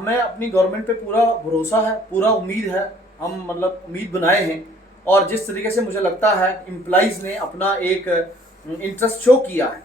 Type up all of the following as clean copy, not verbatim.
हमें अपनी गवर्नमेंट पे पूरा भरोसा है, पूरा उम्मीद है। हम मतलब उम्मीद बनाए हैं और जिस तरीके से मुझे लगता है एम्प्लॉइज़ ने अपना एक इंटरेस्ट शो किया है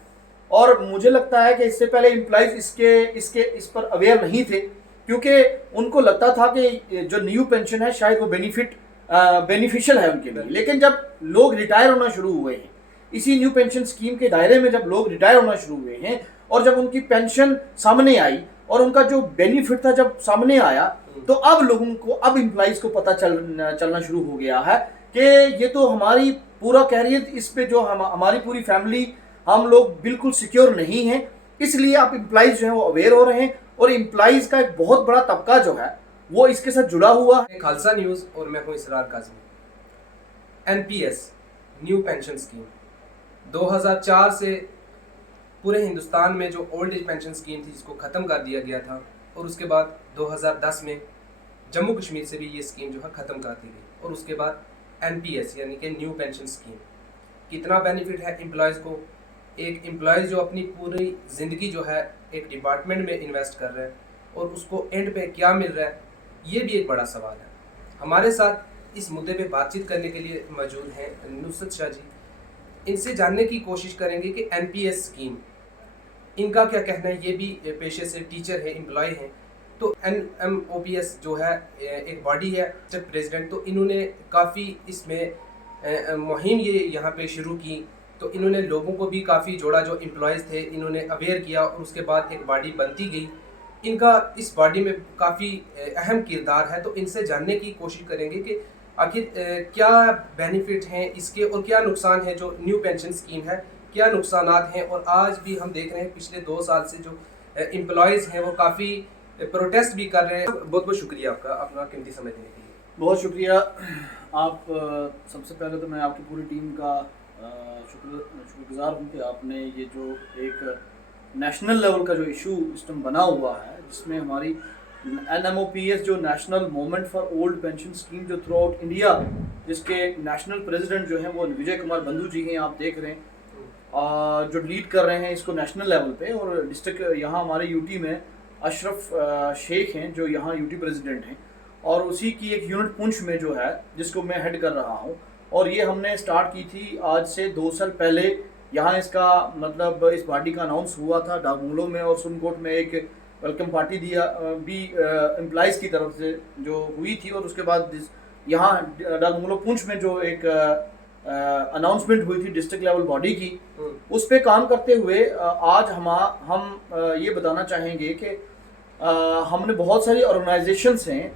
और मुझे लगता है कि इससे पहले एम्प्लॉइज़ इसके इसके इस पर अवेयर नहीं थे, क्योंकि उनको लगता था कि जो न्यू पेंशन है शायद वो बेनिफिशियल है उनके लिए। लेकिन जब लोग रिटायर होना शुरू हुए हैं, इसी न्यू पेंशन स्कीम के दायरे में जब लोग रिटायर होना शुरू हुए हैं और जब उनकी पेंशन सामने आई और उनका जो बेनिफिट था जब सामने आया, तो अब लोगों को, अब एम्प्लॉइज को पता चलना शुरू हो गया है कि ये तो हमारी पूरा कैरियर, इस पे जो हमारी पूरी फैमिली, हम लोग बिल्कुल सिक्योर नहीं हैं। इसलिए अब एम्प्लॉइज जो है वो अवेयर हो रहे हैं और एम्प्लॉइज का एक बहुत बड़ा तबका जो है वो इसके साथ जुड़ा हुआ है। खालसा न्यूज़ और मैं हूं Israr Kazmi. NPS new pension scheme 2004 से पूरे हिंदुस्तान में जो ओल्ड एज पेंशन स्कीम थी जिसको ख़त्म कर दिया गया था, और उसके बाद 2010 में जम्मू कश्मीर से भी ये स्कीम जो है ख़त्म कर दी गई। और उसके बाद एनपीएस यानी कि न्यू पेंशन स्कीम, कितना बेनिफिट है एम्प्लॉयज़ को। एक एम्प्लॉयज़ जो अपनी पूरी ज़िंदगी जो है एक डिपार्टमेंट में इन्वेस्ट कर रहा है और उसको एंड पे क्या मिल रहा है, ये भी एक बड़ा सवाल है। हमारे साथ इस मुद्दे पे बातचीत करने के लिए मौजूद हैं नुसरत शाह जी। इनसे जानने की कोशिश करेंगे कि एनपीएस स्कीम, इनका क्या कहना है। ये भी पेशे से टीचर है, एम्प्लॉय हैं। तो एनएमओपीएस जो है एक बॉडी है, जब प्रेसिडेंट, तो इन्होंने काफ़ी इसमें मुहिम ये यहाँ पे शुरू की। तो इन्होंने लोगों को भी काफ़ी जोड़ा, जो एम्प्लॉयज़ थे इन्होंने अवेयर किया और उसके बाद एक बॉडी बनती गई। इनका इस बॉडी में काफ़ी अहम किरदार है। तो इनसे जानने की कोशिश करेंगे कि आखिर क्या बेनिफिट हैं इसके और क्या नुकसान है जो न्यू पेंशन स्कीम है, क्या नुकसानात हैं। और आज भी हम देख रहे हैं पिछले 2 साल से जो एम्प्लॉयज़ हैं वो काफ़ी प्रोटेस्ट भी कर रहे हैं। बहुत बहुत शुक्रिया आपका अपना कीमती समय देने के लिए। बहुत शुक्रिया। आप सबसे पहले तो मैं आपकी पूरी टीम का शुक्रगुजार हूँ कि आपने ये जो एक नेशनल लेवल का जो इशू सिस्टम बना हुआ है, जिसमें हमारी एनएमओपीएस जो national movement for old pension scheme जो थ्रू आउट इंडिया, जिसके नेशनल प्रेसिडेंट जो हैं वो विजय कुमार बंधु जी हैं, आप देख रहे हैं, जो लीड कर रहे हैं इसको नेशनल लेवल पे। और डिस्ट्रिक्ट यहाँ हमारे यूटी में अशरफ शेख हैं जो यहाँ यूटी प्रेसिडेंट हैं, और उसी की एक यूनिट पुंछ में जो है जिसको मैं हेड कर रहा हूँ। और ये हमने स्टार्ट की थी आज से 2 साल पहले। यहाँ इसका मतलब इस पार्टी का अनाउंस हुआ था डागमूलो में, और सुनकोट में एक वेलकम पार्टी दिया भी एम्प्लॉइज़ की तरफ से जो हुई थी। और उसके बाद यहाँ डागमूलो पुंछ में जो एक अनाउंसमेंट हुई थी डिस्ट्रिक्ट लेवल बॉडी की, उस पे काम करते हुए आज हम ये बताना चाहेंगे कि हमने बहुत सारी ऑर्गेनाइजेशंस हैं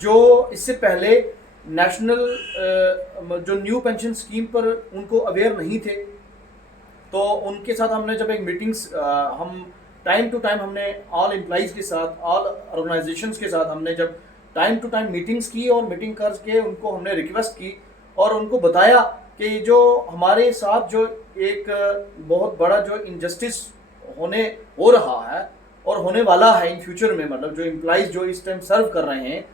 जो इससे पहले नेशनल जो न्यू पेंशन स्कीम पर उनको अवेयर नहीं थे, तो उनके साथ हमने जब एक मीटिंग्स हम टाइम टू टाइम हमने ऑल एम्प्लॉइज़ के साथ, ऑल ऑर्गेनाइजेशंस के साथ हमने जब टाइम टू टाइम मीटिंग्स की और मीटिंग करके उनको हमने रिक्वेस्ट की और उनको बताया कि जो हमारे साथ जो एक बहुत बड़ा जो इनजस्टिस हो रहा है और होने वाला है इन फ्यूचर में, मतलब जो एम्प्लॉइज़ जो इस टाइम सर्व कर रहे हैं,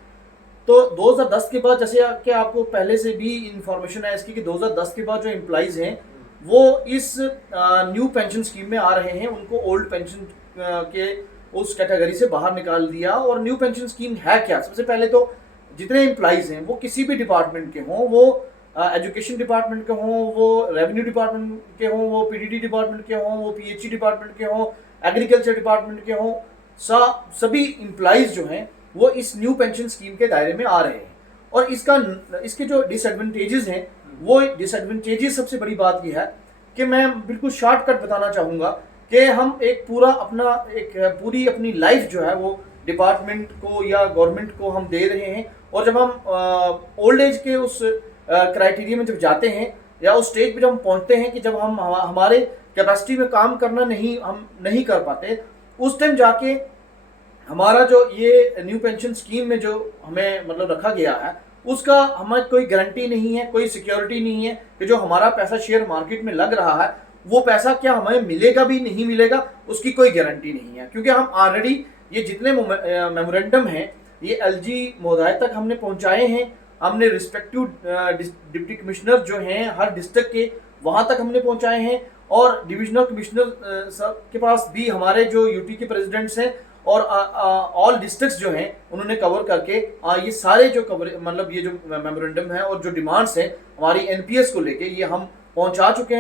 तो 2010 के बाद, जैसे कि आपको पहले से भी इंफॉर्मेशन है इसकी, कि 2010 के बाद जो एम्प्लॉइज़ हैं वो इस न्यू पेंशन स्कीम में आ रहे हैं। उनको ओल्ड पेंशन के उस कैटेगरी से बाहर निकाल दिया। और न्यू पेंशन स्कीम है क्या? सबसे पहले तो जितने एम्प्लॉइज़ हैं वो किसी भी डिपार्टमेंट के हों, वो एजुकेशन डिपार्टमेंट के हों, वो रेवेन्यू डिपार्टमेंट के हों, वो पीडीडी डिपार्टमेंट के हों, वो पीएचई डिपार्टमेंट के हों, एग्रीकल्चर डिपार्टमेंट के हों, सभी एम्प्लॉइज़ जो हैं वो इस न्यू पेंशन स्कीम के दायरे में आ रहे हैं। और इसके जो डिसएडवांटेजेस हैं, वो डिसएडवांटेजेस, सबसे बड़ी बात यह है कि मैं बिल्कुल शॉर्टकट बताना चाहूँगा कि हम एक पूरी अपनी लाइफ जो है वो डिपार्टमेंट को या गवर्नमेंट को हम दे रहे हैं। और जब हम ओल्ड एज के उस क्राइटेरिया में जब जाते हैं या उस स्टेज पे जब हम पहुँचते हैं कि जब हम हमारे कैपेसिटी में काम करना हम नहीं कर पाते, उस टाइम जाके हमारा जो ये न्यू पेंशन स्कीम में जो हमें मतलब रखा गया है, उसका हमें कोई गारंटी नहीं है, कोई सिक्योरिटी नहीं है कि जो हमारा पैसा शेयर मार्केट में लग रहा है वो पैसा क्या हमें मिलेगा भी नहीं मिलेगा, उसकी कोई गारंटी नहीं है। क्योंकि हम ऑलरेडी ये जितने मेमोरेंडम हैं ये एलजी महोदय तक हमने पहुंचाए हैं। हमने रिस्पेक्टिव डिप्टी कमिश्नर जो हैं हर डिस्ट्रिक्ट के, वहाँ तक हमने पहुँचाए हैं। और डिविजनल कमिश्नर के पास भी हमारे जो यूटी के प्रेसिडेंट्स हैं और ऑल डिस्ट्रिक्ट्स जो हैं उन्होंने कवर करके ये सारे जो कवर मतलब ये जो मेमोरेंडम है और जो डिमांड्स हैं हमारी एनपीएस को लेके ये हम पहुंचा चुके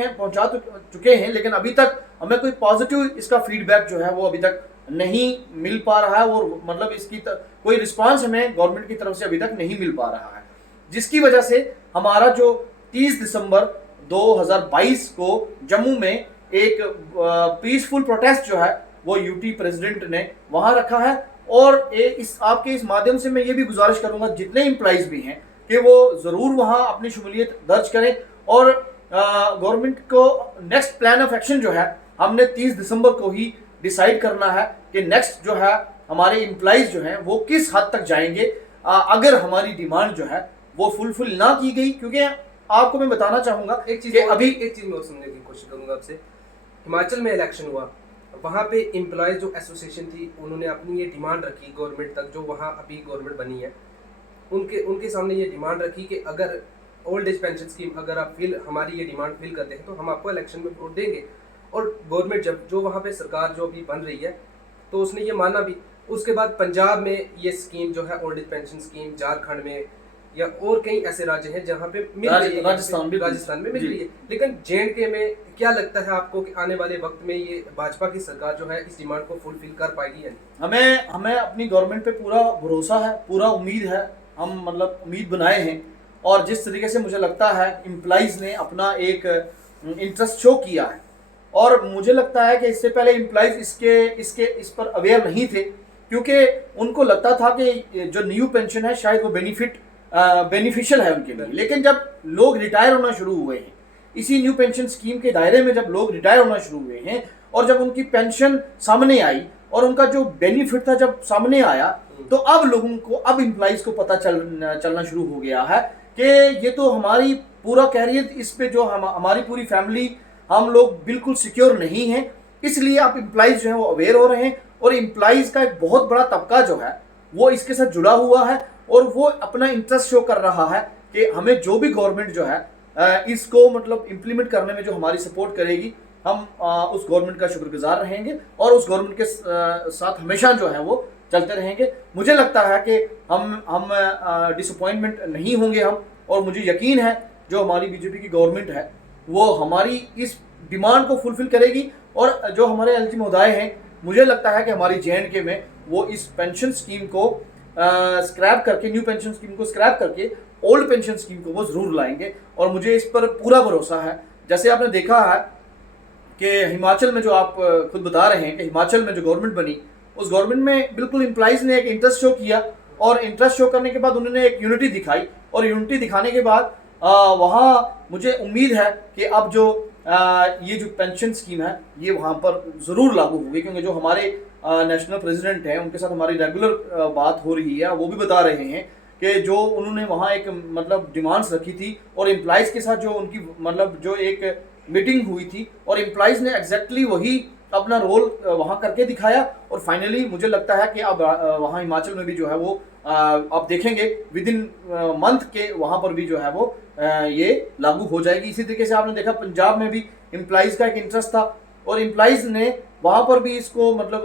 हैं, लेकिन अभी तक हमें कोई पॉजिटिव इसका फीडबैक जो है वो अभी तक नहीं मिल पा रहा है, और मतलब इसकी कोई रिस्पांस हमें गवर्नमेंट की तरफ से अभी तक नहीं मिल पा रहा है, जिसकी वजह से हमारा जो 30 दिसंबर 2022 को जम्मू में एक पीसफुल प्रोटेस्ट जो है वो यूटी प्रेसिडेंट ने वहां रखा है। और इस माध्यम से मैं ये भी गुजारिश करूंगा जितने एम्प्लॉइज भी हैं कि वो जरूर वहां अपनी शमूलियत दर्ज करें, और गवर्नमेंट को नेक्स्ट प्लान ऑफ एक्शन जो है हमने 30 दिसंबर को ही डिसाइड करना है कि नेक्स्ट जो है हमारे एम्प्लॉइज जो हैं वो किस हद तक जाएंगे अगर हमारी डिमांड जो है वो फुलफिल ना की गई। क्योंकि आपको मैं बताना चाहूंगा एक चीज मैं समझने की कोशिश करूंगा आपसे। हिमाचल में इलेक्शन हुआ, वहाँ पे एम्प्लॉयज जो एसोसिएशन थी उन्होंने अपनी ये डिमांड रखी गवर्नमेंट तक, जो वहाँ अभी गवर्नमेंट बनी है उनके सामने ये डिमांड रखी कि अगर ओल्ड एज पेंशन स्कीम अगर आप हमारी ये डिमांड फिल करते हैं तो हम आपको इलेक्शन में वोट देंगे। और गवर्नमेंट जब जो वहाँ पे सरकार जो अभी बन रही है तो उसने ये माना भी। उसके बाद पंजाब में ये स्कीम जो है old age pension scheme, Jharkhand में या और कई ऐसे राज्य हैं जहाँ पे मिल रही है, राजस्थान में मिल रही है। लेकिन जेएंडके में क्या लगता है आपको कि आने वाले वक्त में ये भाजपा की सरकार जो है इस डिमांड को फुलफिल कर पाएगी? हमें अपनी गवर्नमेंट पे पूरा भरोसा है, पूरा उम्मीद है, हम मतलब उम्मीद बनाए हैं। और जिस तरीके से मुझे लगता है एम्प्लॉइज ने अपना एक इंटरेस्ट शो किया है, और मुझे लगता है कि इससे पहले एम्प्लॉइज इस पर अवेयर नहीं थे, क्योंकि उनको लगता था कि जो न्यू पेंशन है शायद वो बेनिफिशियल है उनके लिए। लेकिन जब लोग रिटायर होना शुरू हुए हैं, इसी न्यू पेंशन स्कीम के दायरे में जब लोग रिटायर होना शुरू हुए हैं और जब उनकी पेंशन सामने आई और उनका जो बेनिफिट था जब सामने आया, तो अब लोगों को, अब एम्प्लॉइज को पता चलना शुरू हो गया है कि ये तो हमारी पूरा कैरियर, इस पे जो हमारी पूरी फैमिली, हम लोग बिल्कुल सिक्योर नहीं हैं। इसलिए अब एम्प्लॉइज जो है वो अवेयर हो रहे हैं, और एम्प्लॉइज का एक बहुत बड़ा तबका जो है वो इसके साथ जुड़ा हुआ है, और वो अपना इंटरेस्ट शो कर रहा है कि हमें जो भी गवर्नमेंट जो है इसको मतलब इम्प्लीमेंट करने में जो हमारी सपोर्ट करेगी, हम उस गवर्नमेंट का शुक्रगुजार रहेंगे और उस गवर्नमेंट के साथ हमेशा जो है वो चलते रहेंगे। मुझे लगता है कि हम डिसअपॉइंटमेंट नहीं होंगे हम, और मुझे यकीन है जो हमारी बीजेपी की गवर्नमेंट है वो हमारी इस डिमांड को फुलफिल करेगी। और जो हमारे एलजी महोदय हैं, मुझे लगता है कि हमारी जेएंडके में वो इस पेंशन स्कीम को स्क्रैप करके, न्यू पेंशन स्कीम को स्क्रैप करके ओल्ड पेंशन स्कीम को वो जरूर लाएंगे, और मुझे इस पर पूरा भरोसा है। जैसे आपने देखा है कि हिमाचल में, जो आप खुद बता रहे हैं कि हिमाचल में जो गवर्नमेंट बनी, उस गवर्नमेंट में बिल्कुल एम्प्लॉइज ने एक इंटरेस्ट शो किया, और इंटरेस्ट शो करने के बाद उन्होंने एक यूनिटी दिखाई, और यूनिटी दिखाने के बाद वहाँ मुझे उम्मीद है कि अब जो ये जो पेंशन स्कीम है ये वहाँ पर ज़रूर लागू होगी, क्योंकि जो हमारे नेशनल प्रेसिडेंट हैं उनके साथ हमारी रेगुलर बात हो रही है, वो भी बता रहे हैं कि जो उन्होंने वहाँ एक मतलब डिमांड्स रखी थी, और एम्प्लॉइज़ के साथ जो उनकी मतलब जो एक मीटिंग हुई थी, और एम्प्लॉइज़ ने एग्जैक्टली वही अपना रोल वहाँ करके दिखाया, और फाइनली मुझे लगता है कि अब वहाँ हिमाचल में भी जो है वो आप देखेंगे विद इन मंथ के वहाँ पर भी जो है वो ये लागू हो जाएगी। इसी तरीके से आपने देखा पंजाब में भी एम्प्लॉइज़ का एक इंटरेस्ट था, और एम्प्लॉइज़ ने वहाँ पर भी इसको मतलब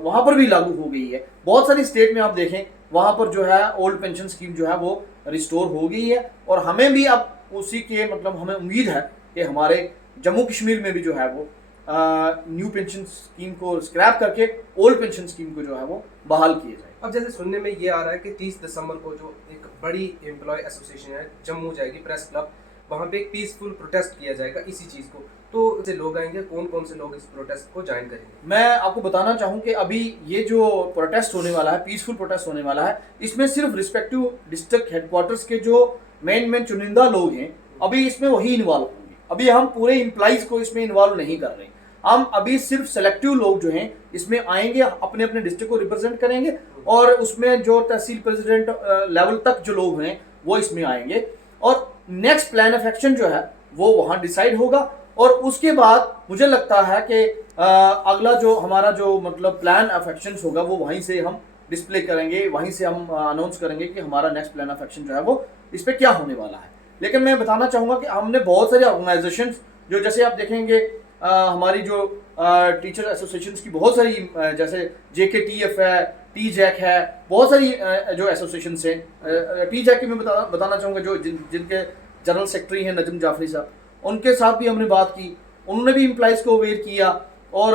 वहाँ पर भी लागू हो गई है। बहुत सारी स्टेट में आप देखें वहाँ पर जो है ओल्ड पेंशन स्कीम जो है वो रिस्टोर हो गई है, और हमें भी अब उसी के मतलब हमें उम्मीद है कि हमारे जम्मू कश्मीर में भी जो है वो न्यू पेंशन स्कीम को स्क्रैप करके ओल्ड पेंशन स्कीम को जो है वो बहाल किया जाए। अब जैसे सुनने में ये आ रहा है कि 30 दिसंबर को जो एक बड़ी एम्प्लॉय एसोसिएशन है जम्मू जाएगी, प्रेस क्लब, वहाँ पे एक पीसफुल प्रोटेस्ट किया जाएगा इसी चीज़ को, तो से लोग आएंगे, कौन कौन से लोग इस प्रोटेस्ट को ज्वाइन करेंगे? मैं आपको बताना चाहूँ कि अभी ये जो प्रोटेस्ट होने वाला है, पीसफुल प्रोटेस्ट होने वाला है, इसमें सिर्फ रिस्पेक्टिव डिस्ट्रिक्ट हेडक्वार्टर्स के जो मेन चुनिंदा लोग हैं अभी इसमें वही इन्वॉल्व होंगे। अभी हम पूरे एम्प्लॉइज को इसमें इन्वॉल्व नहीं कर रहे, हम अभी सिर्फ सेलेक्टिव लोग जो हैं इसमें आएंगे, अपने अपने डिस्ट्रिक्ट को रिप्रेजेंट करेंगे, और उसमें जो तहसील प्रेसिडेंट लेवल तक जो लोग हैं वो इसमें आएंगे, और नेक्स्ट प्लान ऑफ एक्शन जो है वो वहाँ डिसाइड होगा। और उसके बाद मुझे लगता है कि अगला जो हमारा जो मतलब प्लान ऑफ एक्शन होगा वो वहीं से हम डिस्प्ले करेंगे, वहीं से हम अनाउंस करेंगे कि हमारा नेक्स्ट प्लान ऑफ एक्शन जो है वो इस पर क्या होने वाला है। लेकिन मैं बताना चाहूँगा कि हमने बहुत सारे ऑर्गेनाइजेशंस जो, जैसे आप देखेंगे हमारी जो टीचर एसोसिएशंस की बहुत सारी जैसे JKTF है, TJAC है, बहुत सारी जो एसोसिएशंस हैं। TJAC की मैं बताना चाहूँगा जो जिनके जनरल सेक्रेटरी हैं नजम जाफरी साहब, उनके साथ भी हमने बात की, उन्होंने भी एम्प्लॉइज़ को अवेयर किया। और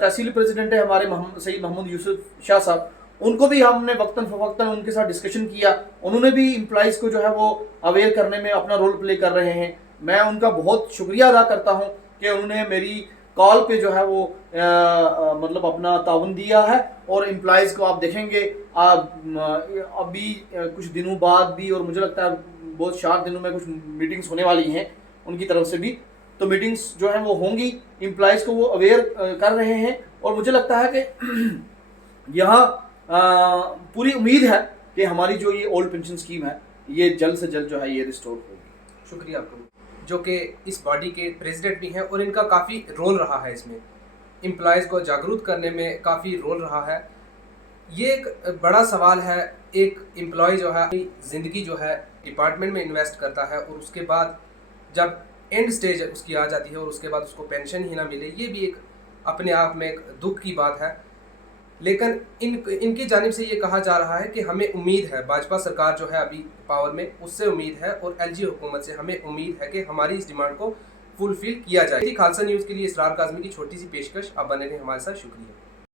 तहसील प्रेसिडेंट है हमारे सईद महमूद यूसुफ शाह साहब, उनको भी हमने वक्तन फ़वक्तन उनके साथ डिस्कशन किया। उन्होंने भी एम्प्लॉइज़ को जो है वो अवेयर करने में अपना रोल प्ले कर रहे हैं। मैं उनका बहुत शुक्रिया अदा करता हूँ कि उन्होंने मेरी कॉल पे जो है वो मतलब अपना ताउन दिया है। और एम्प्लॉइज़ को आप देखेंगे अभी कुछ दिनों बाद भी, और मुझे लगता है बहुत 4 दिनों में कुछ मीटिंग्स होने वाली हैं उनकी तरफ से भी, तो मीटिंग्स जो हैं वो होंगी, एम्प्लॉइज़ को वो अवेयर कर रहे हैं। और मुझे लगता है कि यहाँ पूरी उम्मीद है कि हमारी जो ये ओल्ड पेंशन स्कीम है ये जल्द से जल्द जो है ये रिस्टोर होगी। शुक्रिया आपका, जो कि इस बॉडी के प्रेसिडेंट भी हैं और इनका काफ़ी रोल रहा है इसमें, एम्प्लॉयज़ को जागरूक करने में काफ़ी रोल रहा है। ये एक बड़ा सवाल है, एक एम्प्लॉय जो है अपनी ज़िंदगी जो है डिपार्टमेंट में इन्वेस्ट करता है और उसके बाद जब एंड स्टेज उसकी आ जाती है और उसके बाद उसको पेंशन ही ना मिले, ये भी एक अपने आप में एक दुख की बात है। लेकिन इनकी जानिब से ये कहा जा रहा है कि हमें उम्मीद है, भाजपा सरकार जो है अभी पावर में, उससे उम्मीद है और LG हुकूमत से हमें उम्मीद है कि हमारी इस डिमांड को फुलफिल किया जाए। खालसा न्यूज़ के लिए इसरार काज़मी की छोटी सी पेशकश, आप बने रहें हमारे साथ। शुक्रिया।